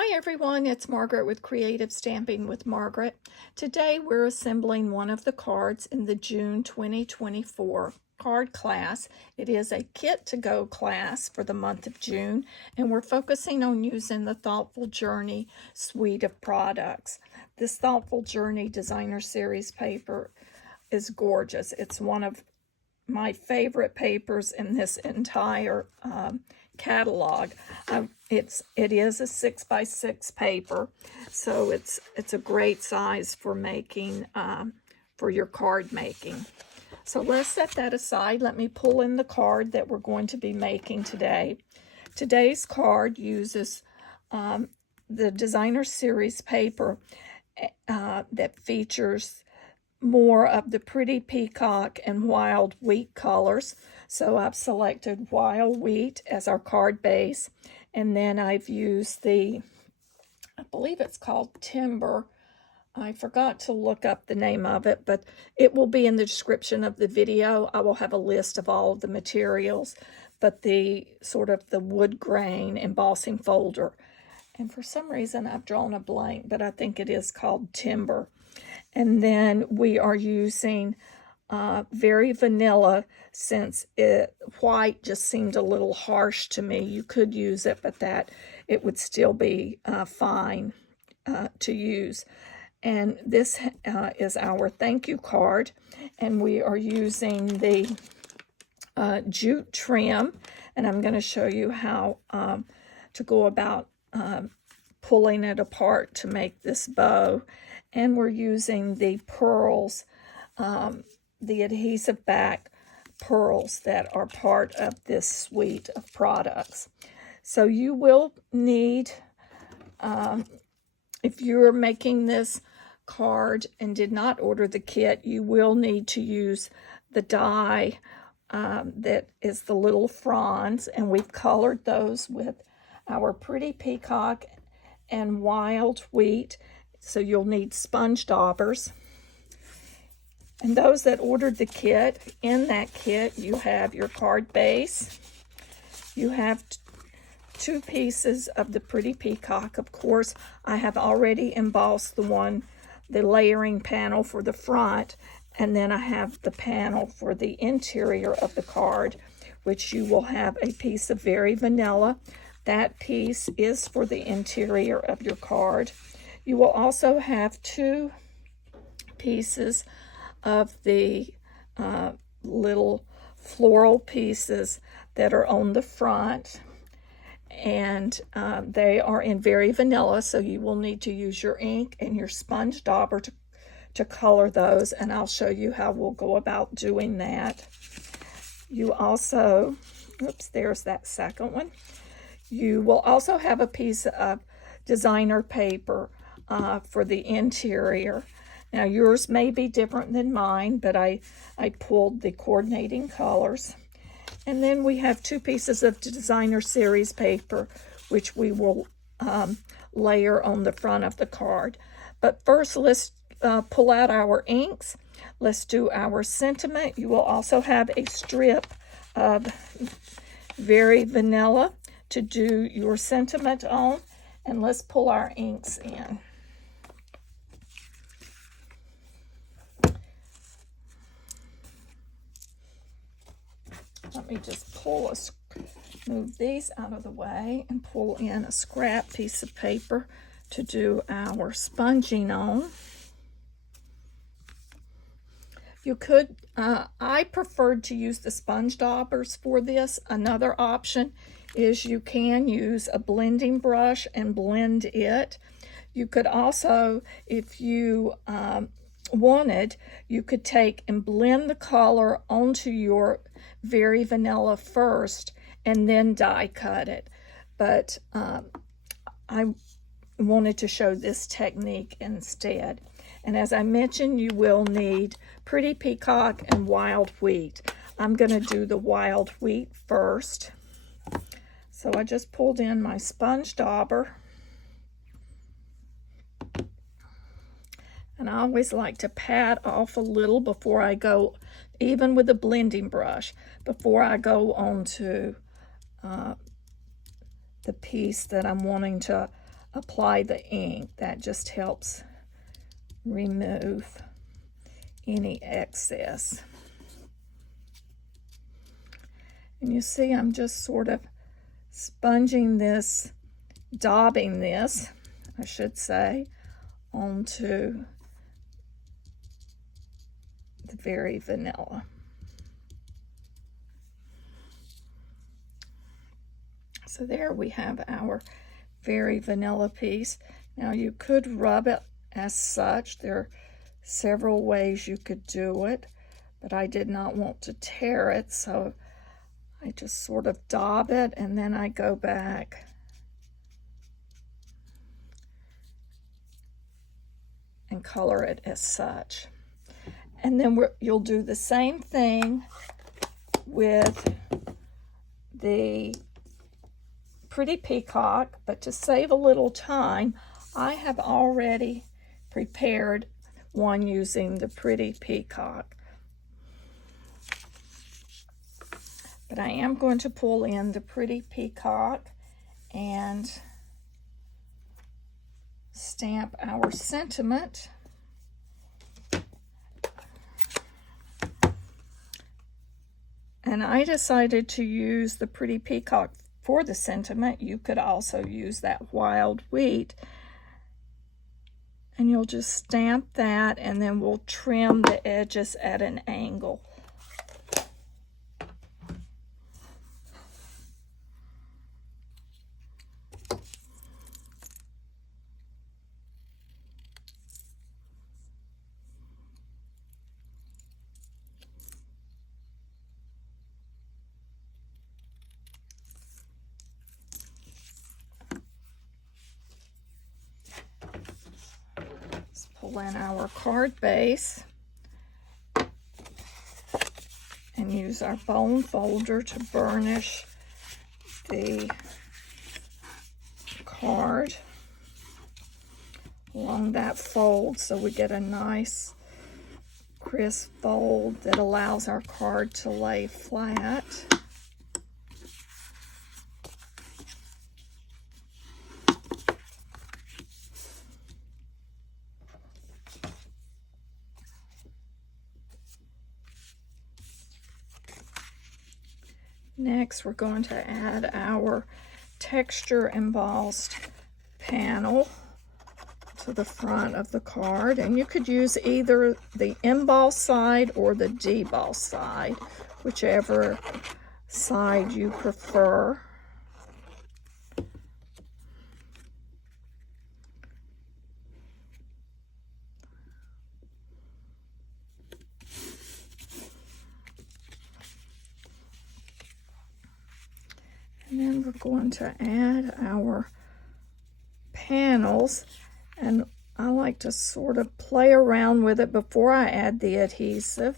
Hi everyone, it's Margaret with Creative Stamping with Margaret. Today we're assembling one of the cards in the June 2024 card class. It is a kit to go class for the month of June, and we're focusing on using the Thoughtful Journey suite of products. This Thoughtful Journey Designer Series paper is gorgeous. It's one of my favorite papers in this entire catalog. It is a 6x6 paper, so it's a great size for making for your card making. So let's set that aside. Let me pull in the card that we're going to be making today. Today's card uses the Designer Series paper that features more of the pretty peacock and wild wheat colors. So I've selected wild wheat as our card base, and then I've used I believe it's called timber. I forgot to look up the name of it, but it will be in the description of the video. I will have a list of all of the materials, but the sort of the wood grain embossing folder. And for some reason I've drawn a blank, but I think it is called timber. And then we are using very vanilla, since white just seemed a little harsh to me. You could use it, but it would still be fine to use. And this is our thank you card, and we are using the jute trim, and I'm going to show you how to go about pulling it apart to make this bow. And we're using the pearls, the adhesive back pearls that are part of this suite of products. So you will need, if you're making this card and did not order the kit, you will need to use the die that is the little fronds, and we've colored those with our pretty peacock and wild wheat. So you'll need sponge daubers. And those that ordered the kit, in that kit you have your card base. You have two pieces of the pretty peacock. Of course, I have already embossed the layering panel for the front, and then I have the panel for the interior of the card, which you will have a piece of Very Vanilla. That piece is for the interior of your card. You will also have two pieces of the little floral pieces that are on the front, and they are in Very Vanilla, so you will need to use your ink and your sponge dauber to color those, and I'll show you how we'll go about doing that. You also, oops, there's that second one. You will also have a piece of designer paper for the interior. Now yours may be different than mine, but I pulled the coordinating colors. And then we have two pieces of Designer Series paper, which we will layer on the front of the card. But first, let's pull out our inks. Let's do our sentiment. You will also have a strip of Very Vanilla to do your sentiment on. And let's pull our inks in. Let me just move these out of the way and pull in a scrap piece of paper to do our sponging on. You could, I preferred to use the sponge daubers for this. Another option is you can use a blending brush and blend it. You could also, if you wanted, you could take and blend the color onto your Very Vanilla first and then die cut it. But I wanted to show this technique instead. And as I mentioned, you will need pretty peacock and wild wheat. I'm going to do the wild wheat first. So I just pulled in my sponge dauber. And I always like to pat off a little before I go, even with a blending brush, before I go on to the piece that I'm wanting to apply the ink. That just helps remove any excess. And you see I'm just sort of sponging this, daubing this, I should say, onto the very vanilla. So there we have our very vanilla piece. Now you could rub it as such. There are several ways you could do it, but I did not want to tear it, so I just sort of daub it and then I go back and color it as such. And then you'll do the same thing with the Pretty Peacock, but to save a little time, I have already prepared one using the Pretty Peacock. But I am going to pull in the Pretty Peacock and stamp our sentiment. And I decided to use the Pretty Peacock for the sentiment. You could also use that wild wheat. And you'll just stamp that, and then we'll trim the edges at an angle. Pull in our card base and use our bone folder to burnish the card along that fold so we get a nice crisp fold that allows our card to lay flat. Next, we're going to add our texture embossed panel to the front of the card. And you could use either the embossed side or the debossed side, whichever side you prefer. And then we're going to add our panels, and I like to sort of play around with it before I add the adhesive.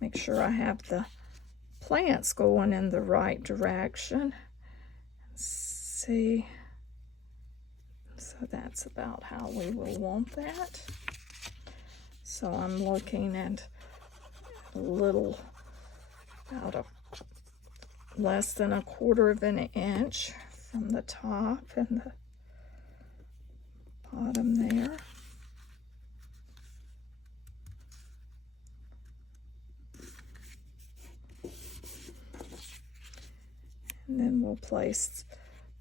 Make sure I have the plants going in the right direction. See, so that's about how we will want that. So I'm looking at a little, about a less than 1/4 of an inch from the top and the bottom there. And then we'll place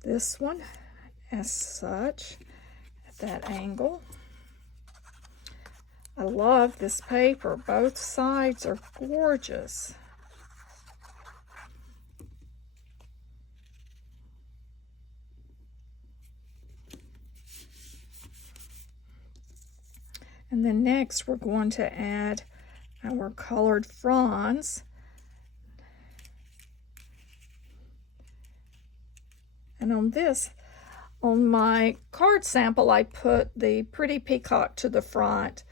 this one as such at that angle. I love this paper. Both sides are gorgeous. And then next we're going to add our colored fronds. And on my card sample, I put the Pretty Peacock to the front.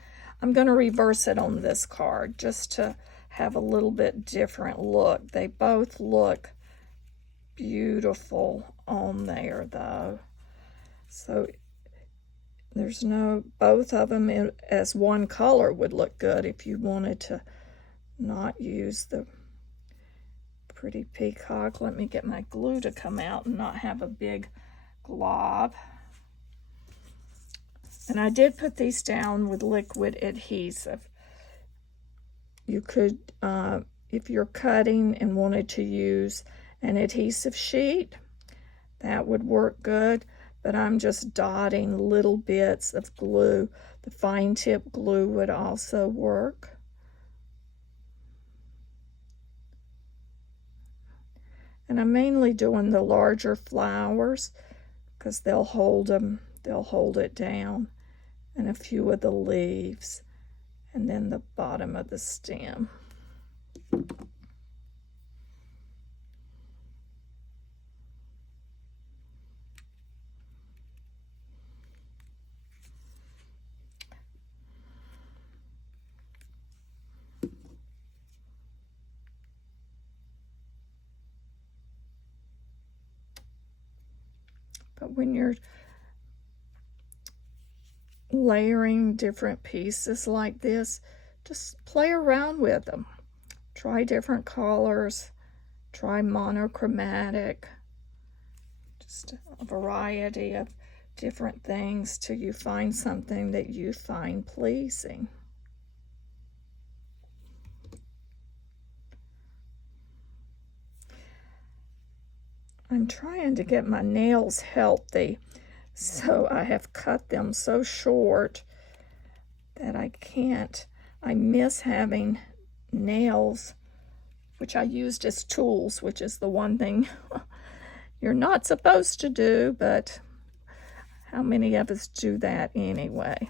I'm going to reverse it on this card just to have a little bit different look. They both look beautiful on there though. So there's both of them as one color would look good if you wanted to not use the Pretty Peacock. Let me get my glue to come out and not have a big glob. And I did put these down with liquid adhesive. You could, if you're cutting and wanted to use an adhesive sheet, that would work good, but I'm just dotting little bits of glue. The fine tip glue would also work. And I'm mainly doing the larger flowers because they'll hold it down, and a few of the leaves, and then the bottom of the stem. But when you're layering different pieces like this, just play around with them. Try different colors, try monochromatic, just a variety of different things till you find something that you find pleasing. I'm trying to get my nails healthy, so I have cut them so short that I can't. I miss having nails, which I used as tools, which is the one thing you're not supposed to do, but how many of us do that anyway?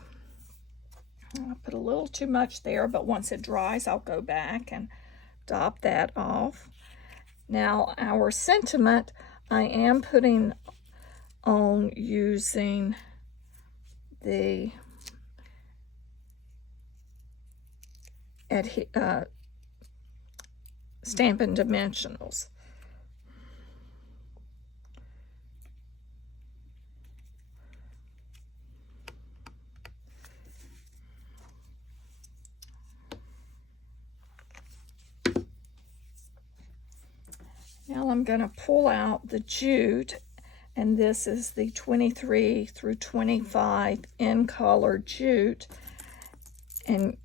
I put a little too much there, but once it dries, I'll go back and dop that off. Now, our sentiment, I am putting on using the Stampin' Dimensionals. Now I'm going to pull out the jute, and this is the 23 through 25 in color jute. And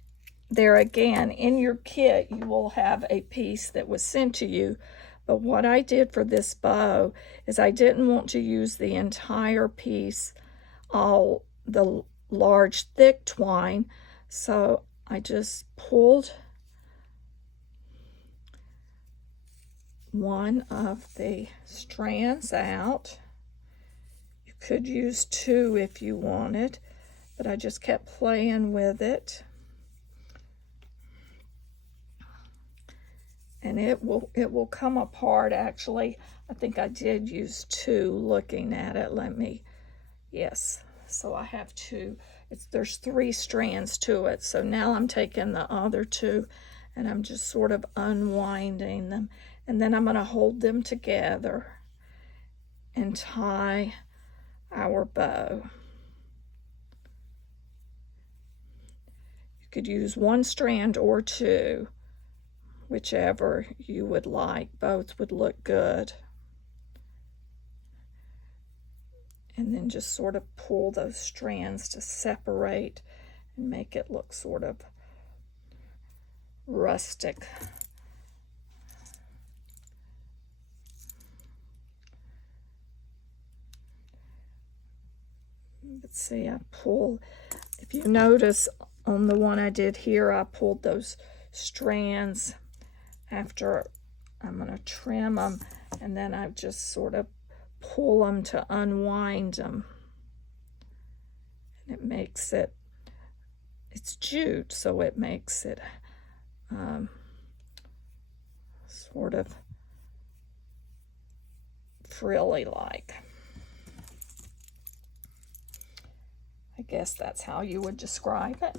there again, in your kit, you will have a piece that was sent to you. But what I did for this bow is I didn't want to use the entire piece, all the large thick twine. So I just pulled one of the strands out. You could use two if you wanted, but I just kept playing with it. And it will come apart. Actually, I think I did use two looking at it. Yes, so I have two. There's 3 strands to it. So now I'm taking the other 2 and I'm just sort of unwinding them. And then I'm going to hold them together and tie our bow. You could use 1 strand or 2, whichever you would like. Both would look good. And then just sort of pull those strands to separate and make it look sort of rustic. Let's see, if you notice on the one I did here, I pulled those strands after. I'm going to trim them, and then I just sort of pull them to unwind them. And it makes it's jute, so it makes it sort of frilly-like. I guess that's how you would describe it.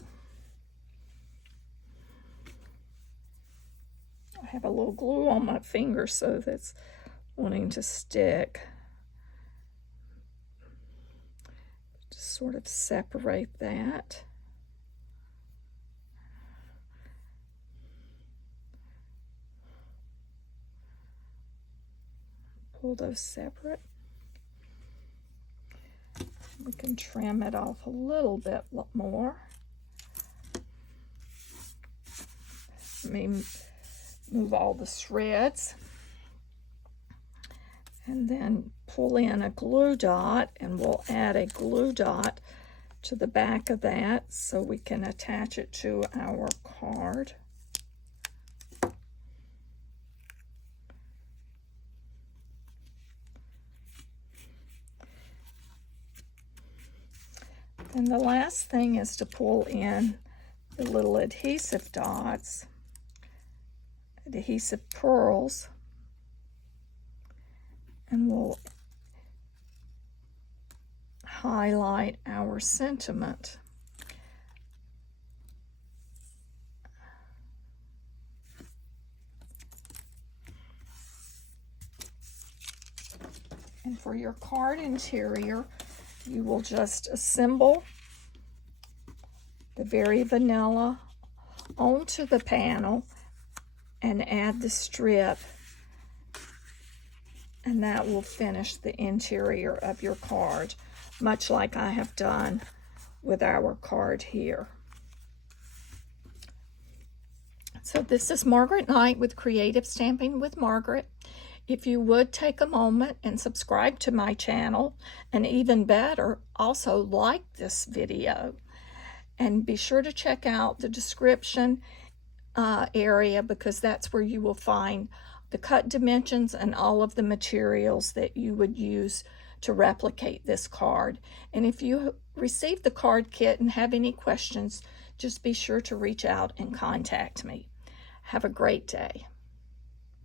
I have a little glue on my finger, so that's wanting to stick. Just sort of separate that. Pull those separate. We can trim it off a little bit more. Let me move all the shreds. And then pull in a glue dot, and we'll add a glue dot to the back of that so we can attach it to our card. And the last thing is to pull in the little adhesive dots, adhesive pearls, and we'll highlight our sentiment. And for your card interior, you will just assemble the very vanilla onto the panel and add the strip, and that will finish the interior of your card, much like I have done with our card here. So this is Margaret Knight with Creative Stamping with Margaret. If you would take a moment and subscribe to my channel, and even better, also like this video. And be sure to check out the description area, because that's where you will find the cut dimensions and all of the materials that you would use to replicate this card. And if you receive the card kit and have any questions, just be sure to reach out and contact me. Have a great day.